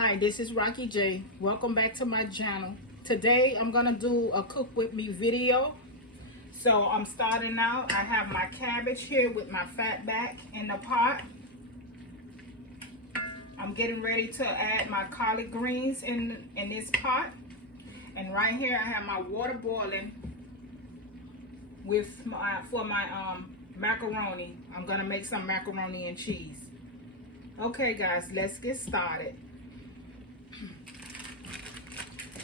Hi, this is Rocky J. Welcome back to my channel. Today I'm gonna do a cook with me video. So I'm starting out. I have my cabbage here with my fat back in the pot. I'm getting ready to add my collard greens in this pot. And right here I have my water boiling with for my macaroni. I'm gonna make some macaroni and cheese. Okay guys, let's get started.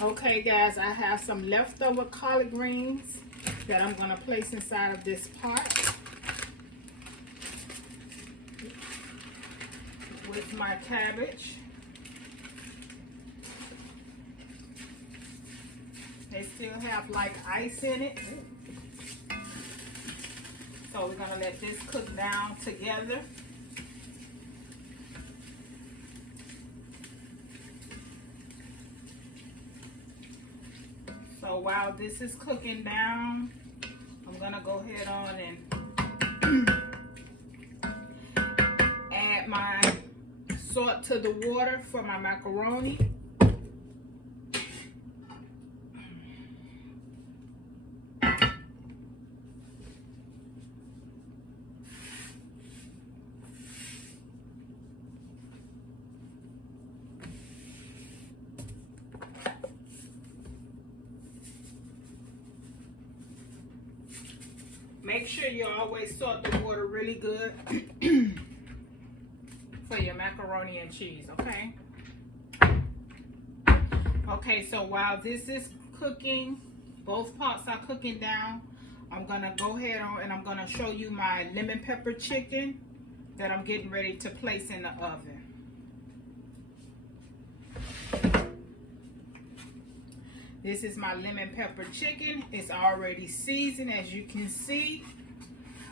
Okay guys, I have some leftover collard greens that I'm going to place inside of this pot with my cabbage. They still have like ice in it. So we're going to let this cook down together. So while this is cooking down, I'm gonna go ahead on and add my salt to the water for my macaroni. Make sure you always salt the water really good for your macaroni and cheese, okay? Okay, so while this is cooking, both pots are cooking down, I'm gonna go ahead on and I'm gonna show you my lemon pepper chicken that I'm getting ready to place in the oven. This is my lemon pepper chicken. It's already seasoned, as you can see.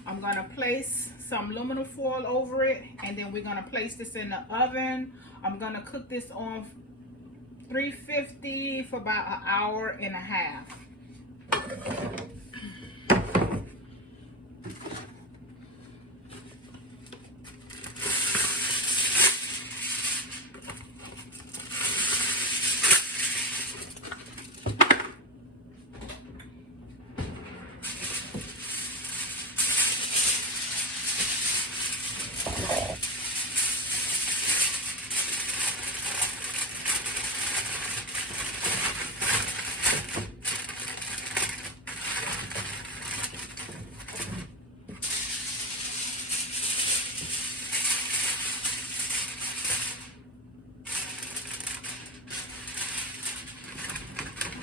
I'm gonna place some aluminum foil over it, and then we're gonna place this in the oven. I'm gonna cook this on 350 for about an hour and a half.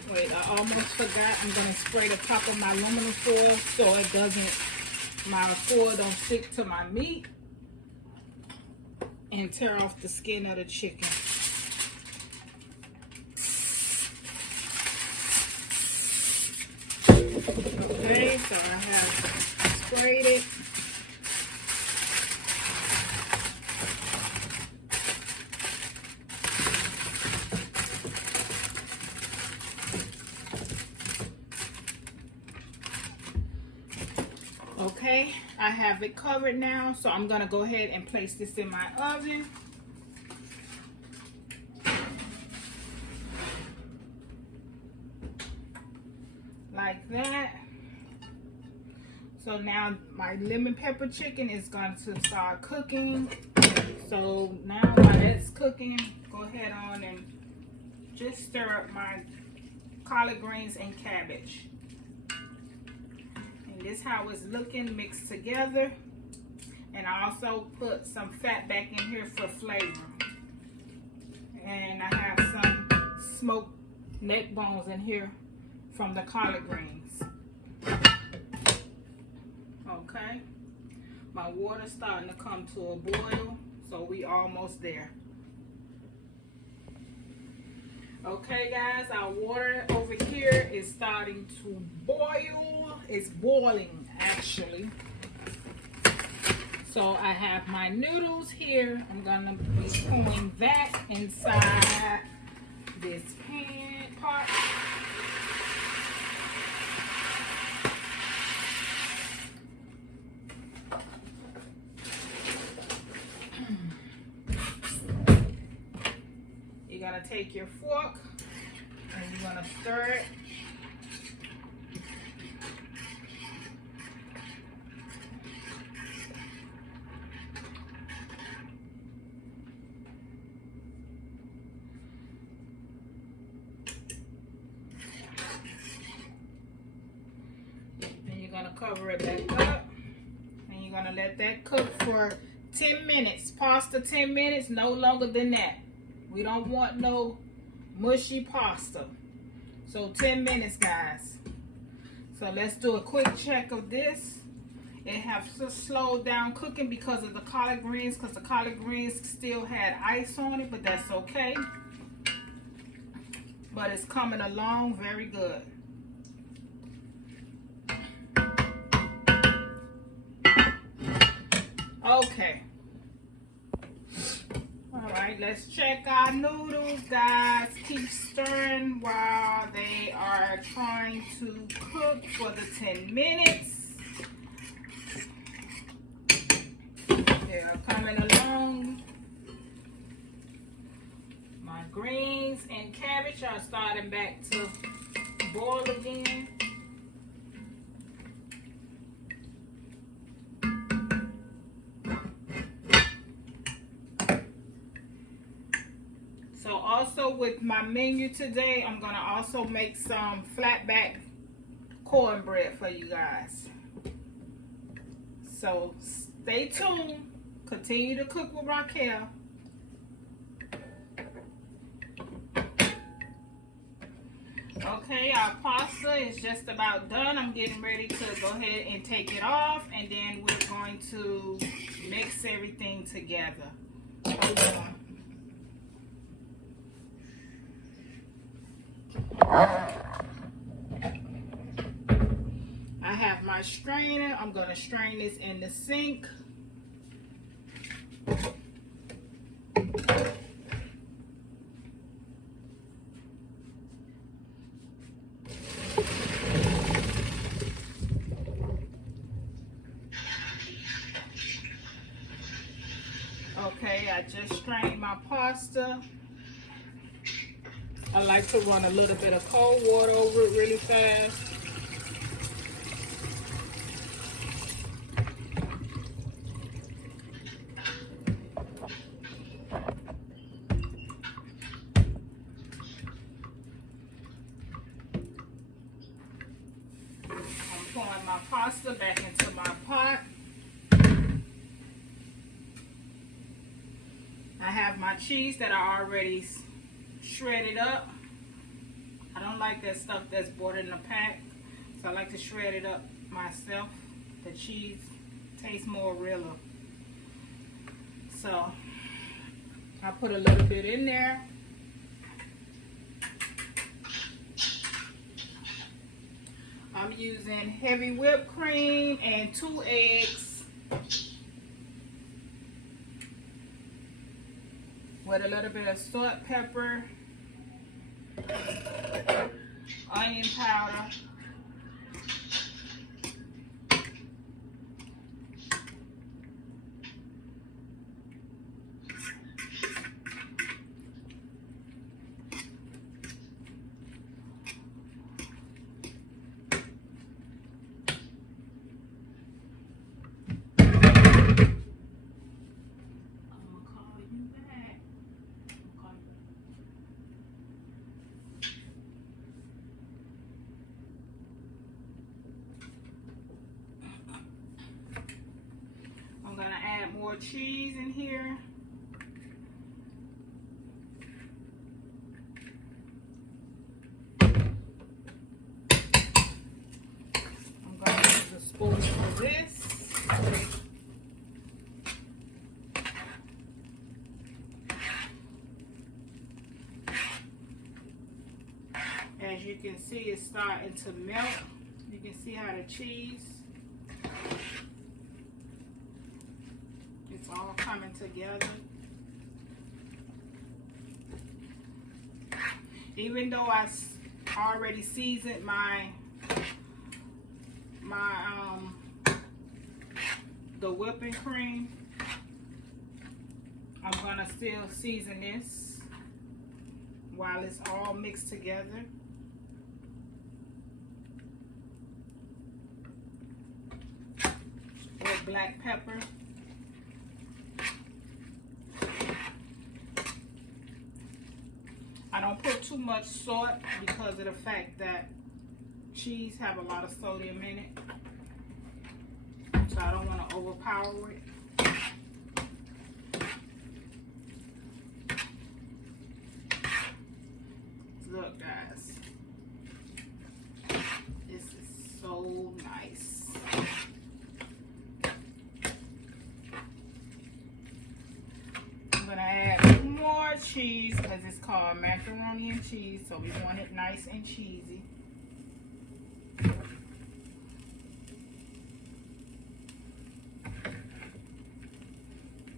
Wait, I almost forgot. I'm going to spray the top of my aluminum foil so it doesn't, my foil don't stick to my meat and tear off the skin of the chicken. Okay, so I have sprayed it. Okay, I have it covered now, so I'm gonna go ahead and place this in my oven. Like that. So now my lemon pepper chicken is going to start cooking. So now while it's cooking, go ahead on and just stir up my collard greens and cabbage. This is how it's looking mixed together, and I also put some fat back in here for flavor, and I have some smoked neck bones in here from the collard greens. Okay, my water's starting to come to a boil, so we almost there. Okay guys, our water over here is starting to boil. It's boiling actually. So I have my noodles here. I'm gonna be pouring that inside this pan pot. gonna take your fork and you're gonna stir it. Then you're gonna cover it back up and you're gonna let that cook for 10 minutes. Pasta 10 minutes, no longer than that. We don't want no mushy pasta. So 10 minutes, guys. So let's do a quick check of this. It has slowed down cooking because of the collard greens, because the collard greens still had ice on it, but that's okay. But it's coming along very good. Okay. Alright, let's check our noodles, guys. Keep stirring while they are trying to cook for the 10 minutes. They are coming along. My greens and cabbage are starting back to boil again. So also with my menu today, I'm gonna also make some flatback cornbread for you guys. So stay tuned. Continue to cook with Raquel. Okay, our pasta is just about done. I'm getting ready to go ahead and take it off, and then we're going to mix everything together. I have my strainer. I'm going to strain this in the sink. Okay, I just strained my pasta. I like to run a little bit of cold water over it really fast. I'm pouring my pasta back into my pot. I have my cheese that I already shredded up. I don't like that stuff that's bought in a pack, so I like to shred it up myself. The cheese tastes more realer. So I put a little bit in there. I'm using heavy whipped cream and 2 eggs with a little bit of salt, pepper, onion powder, more cheese in here. I'm going to use a spoon for this. As you can see, it's starting to melt. You can see how the cheese, it's all coming together. Even though I already seasoned the whipping cream, I'm gonna still season this. while it's all mixed together. With black pepper. I don't put too much salt because of the fact that cheese have a lot of sodium in it. So I don't want to overpower it. Look, guys. This is so nice. I'm going to add more cheese because it's called macaroni and cheese. So we want it nice and cheesy.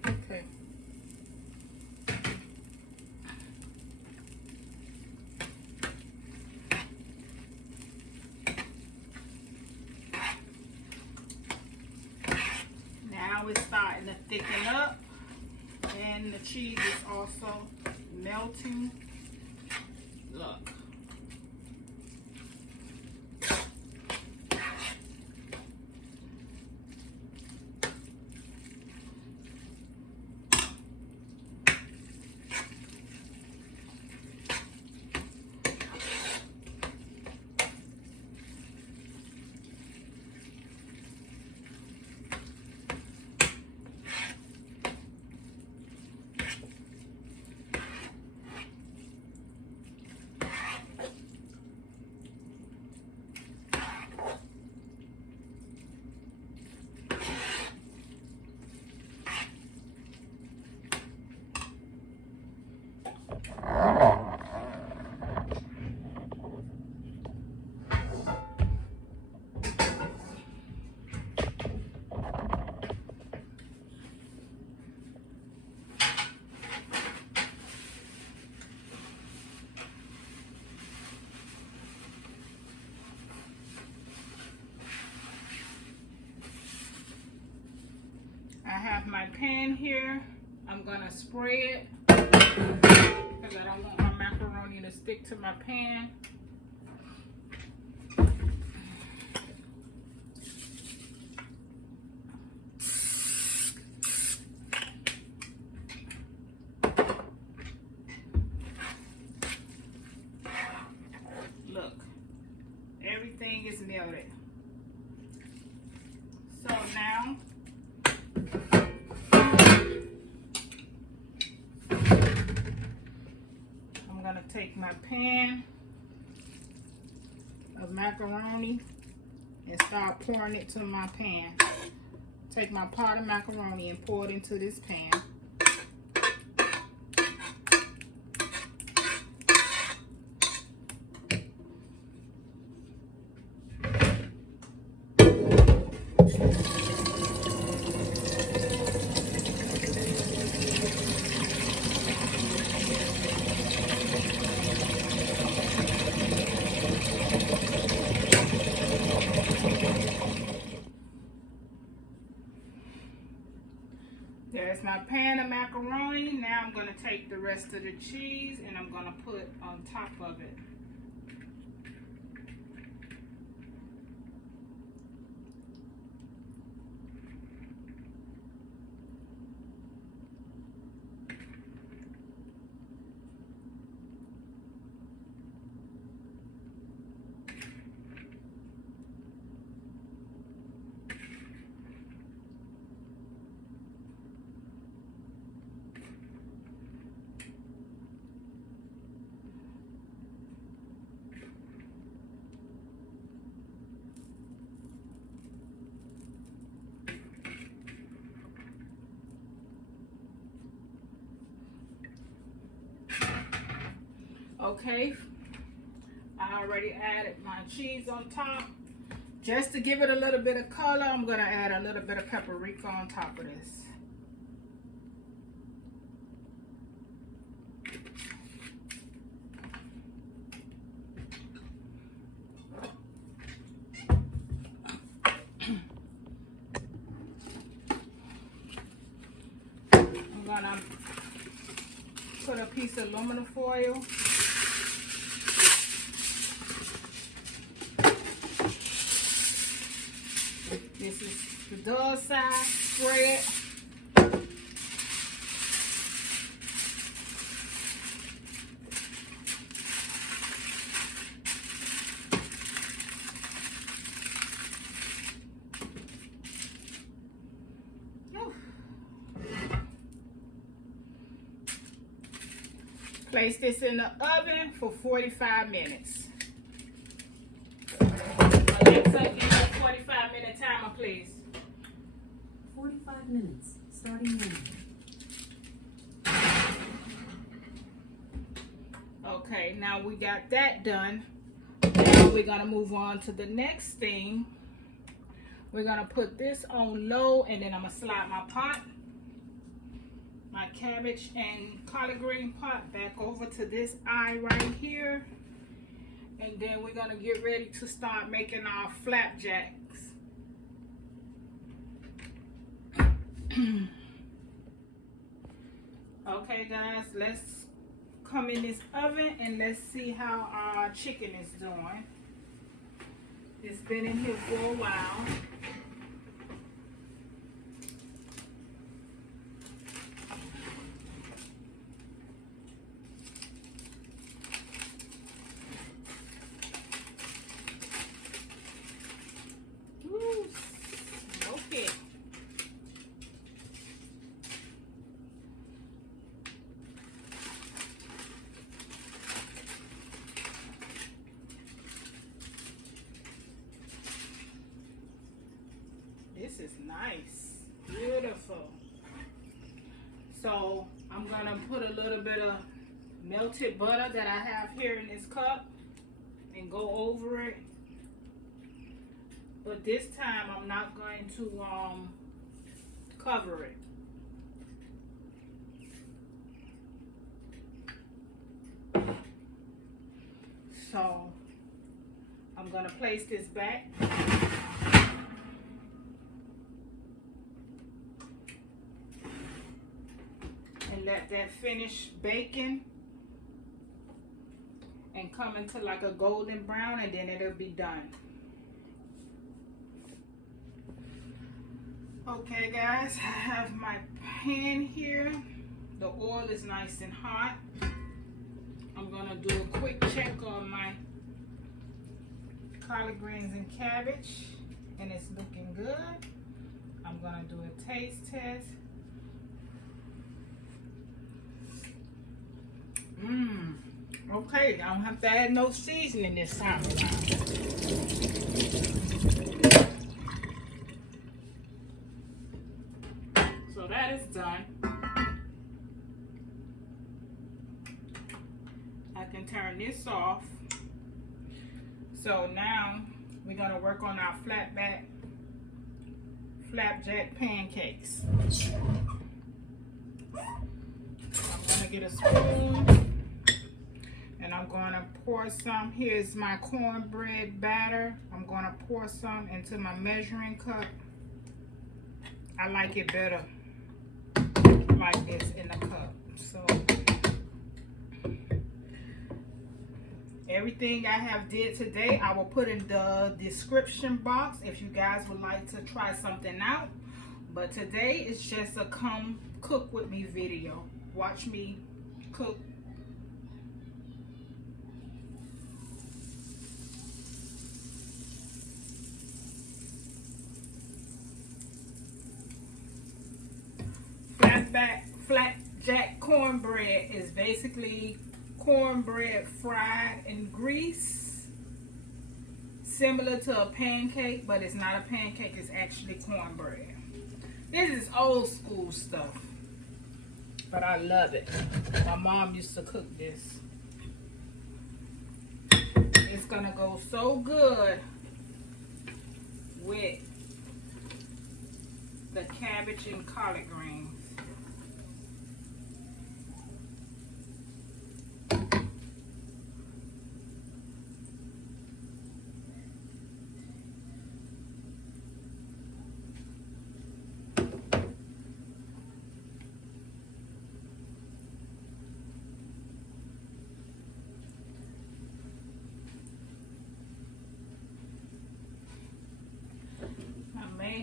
Okay. Now it's starting to thicken up, and the cheese is also melting. Look. I have my pan here. I'm gonna spray it because I don't want my macaroni to stick to my pan. Look, everything is melted. So now I'm gonna take my pan of macaroni and start pouring it to my pan. Take my pot of macaroni and pour it into this pan. There's my pan of macaroni. Now I'm going to take the rest of the cheese and I'm going to put on top of it. Okay, I already added my cheese on top. Just to give it a little bit of color, I'm going to add a little bit of paprika on top of this. I'm going to put a piece of aluminum foil dull side, spread. Place this in the oven for 45 minutes. Alexa, give me a 45-minute timer, please. 45 minutes, starting now. Okay, now we got that done. Now we're gonna move on to the next thing. We're gonna put this on low, and then I'm gonna slide my pot, my cabbage and collard green pot, back over to this eye right here. And then we're gonna get ready to start making our flapjacks. Okay guys, let's come in this oven and let's see how our chicken is doing. It's been in here for a while. Ooh, smoky. This is nice, beautiful. So I'm gonna put a little bit of melted butter that I have here in this cup and go over it. But this time I'm not going to cover it. So I'm gonna place this back. And let that finish baking and come into like a golden brown, and then it'll be done. Okay guys, I have my pan here. The oil is nice and hot. I'm gonna do a quick check on my collard greens and cabbage, and it's looking good. I'm gonna do a taste test. Okay, I don't have to add no seasoning this time around. So that is done. I can turn this off. So now we're gonna work on our flapjack pancakes. I'm gonna get a spoon and I'm gonna pour some. Here's my cornbread batter. I'm gonna pour some into my measuring cup. I like it better like this in the cup. So everything I have did today, I will put in the description box if you guys would like to try something out. But today it's just a come cook with me video. Watch me cook. Flapjack cornbread is basically cornbread fried in grease, similar to a pancake, but it's not a pancake, it's actually cornbread. This is old school stuff, but I love it. My mom used to cook this. It's gonna go so good with the cabbage and collard greens.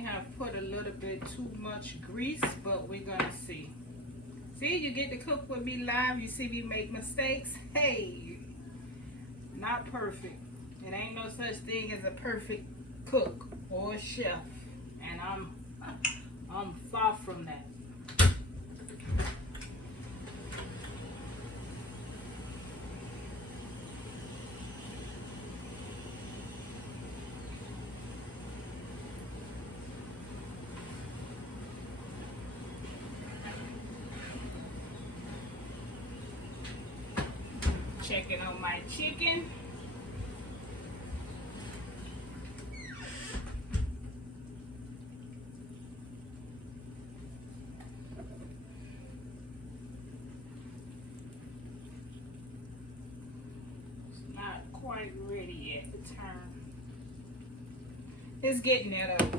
have put a little bit too much grease, but we're gonna see. See, you get to cook with me live. You see me make mistakes. Hey, not perfect. It ain't no such thing as a perfect cook or a chef, and I'm far from that. Checking on my chicken. It's not quite ready yet to turn. It's getting there though.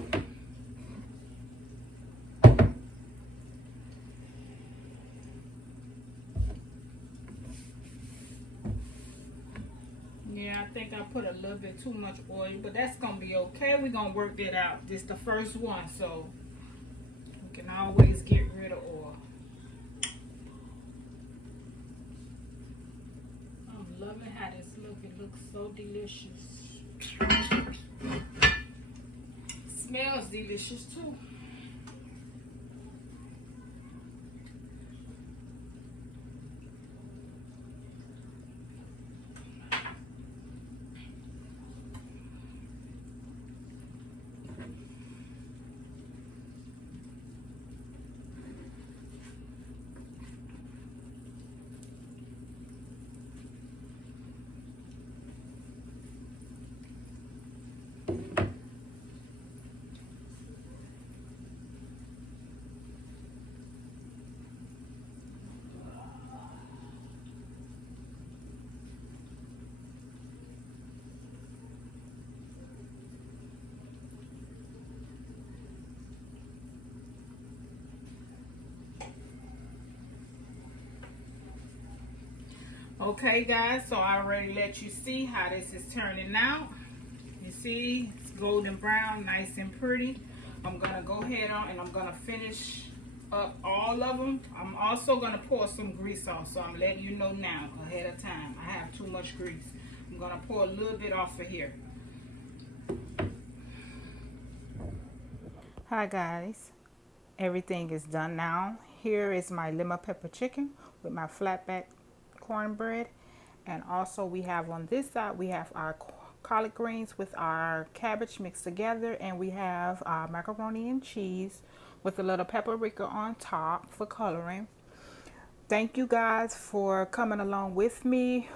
Yeah, I think I put a little bit too much oil, but that's gonna be okay. We're gonna work that out. This is the first one, so we can always get rid of oil. I'm loving how this looks. It looks so delicious. Smells delicious too. Okay guys, so I already let you see how this is turning out. You see, it's golden brown, nice and pretty. I'm gonna go ahead on and I'm gonna finish up all of them. I'm also gonna pour some grease on, so I'm letting you know now ahead of time. I have too much grease. I'm gonna pour a little bit off of here. Hi guys, everything is done now. Here is my lemon pepper chicken with my flatback cornbread, and also we have on this side we have our collard greens with our cabbage mixed together, and we have our macaroni and cheese with a little paprika on top for coloring. Thank you guys for coming along with me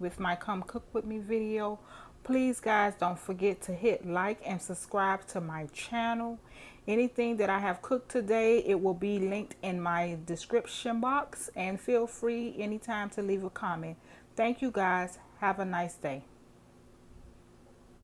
with my Come Cook With Me video. Please guys, don't forget to hit like and subscribe to my channel. Anything that I have cooked today, it will be linked in my description box, and feel free anytime to leave a comment. Thank you guys. Have a nice day.